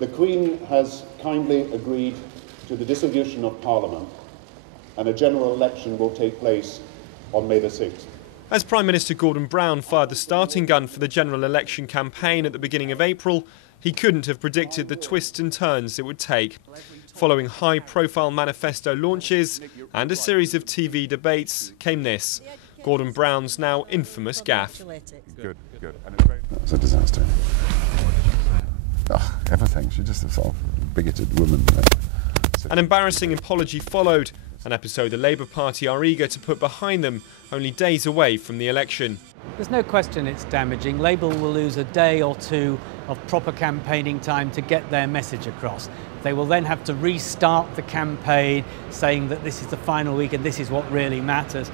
The Queen has kindly agreed to the dissolution of Parliament, and a general election will take place on May the 6th. As Prime Minister Gordon Brown fired the starting gun for the general election campaign at the beginning of April, he couldn't have predicted the twists and turns it would take. Following high-profile manifesto launches and a series of TV debates came this, Gordon Brown's now infamous gaffe. Good. It's a disaster. Oh, everything. She's just a sort of bigoted woman. An embarrassing apology followed, an episode the Labour Party are eager to put behind them, only days away from the election. There's no question it's damaging. Labour will lose a day or two of proper campaigning time to get their message across. They will then have to restart the campaign, saying that this is the final week and this is what really matters.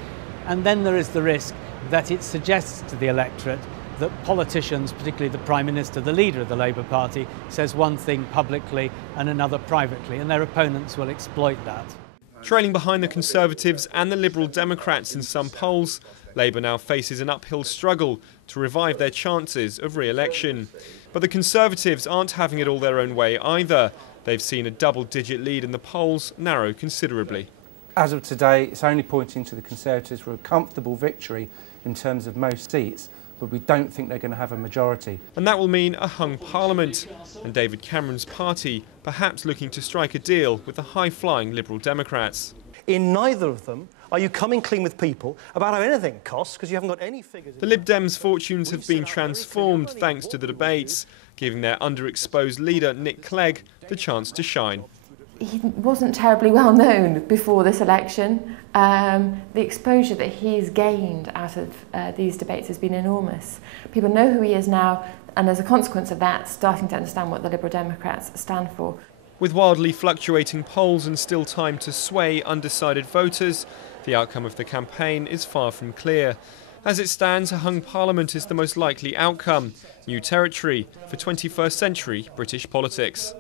And then there is the risk that it suggests to the electorate that politicians, particularly the Prime Minister, the leader of the Labour Party, says one thing publicly and another privately, and their opponents will exploit that. Trailing behind the Conservatives and the Liberal Democrats in some polls, Labour now faces an uphill struggle to revive their chances of re-election. But the Conservatives aren't having it all their own way either. They've seen a double-digit lead in the polls narrow considerably. As of today, it's only pointing to the Conservatives for a comfortable victory in terms of most seats, but we don't think they're going to have a majority. And that will mean a hung Parliament, and David Cameron's party perhaps looking to strike a deal with the high-flying Liberal Democrats. In neither of them are you coming clean with people about how anything costs, because you haven't got any figures. The Lib Dems' fortunes have been transformed thanks to the debates, giving their underexposed leader, Nick Clegg, the chance to shine. He wasn't terribly well known before this election. The exposure that he's gained out of these debates has been enormous. People know who he is now, and as a consequence of that, starting to understand what the Liberal Democrats stand for. With wildly fluctuating polls and still time to sway undecided voters, the outcome of the campaign is far from clear. As it stands, a hung Parliament is the most likely outcome, new territory for 21st century British politics.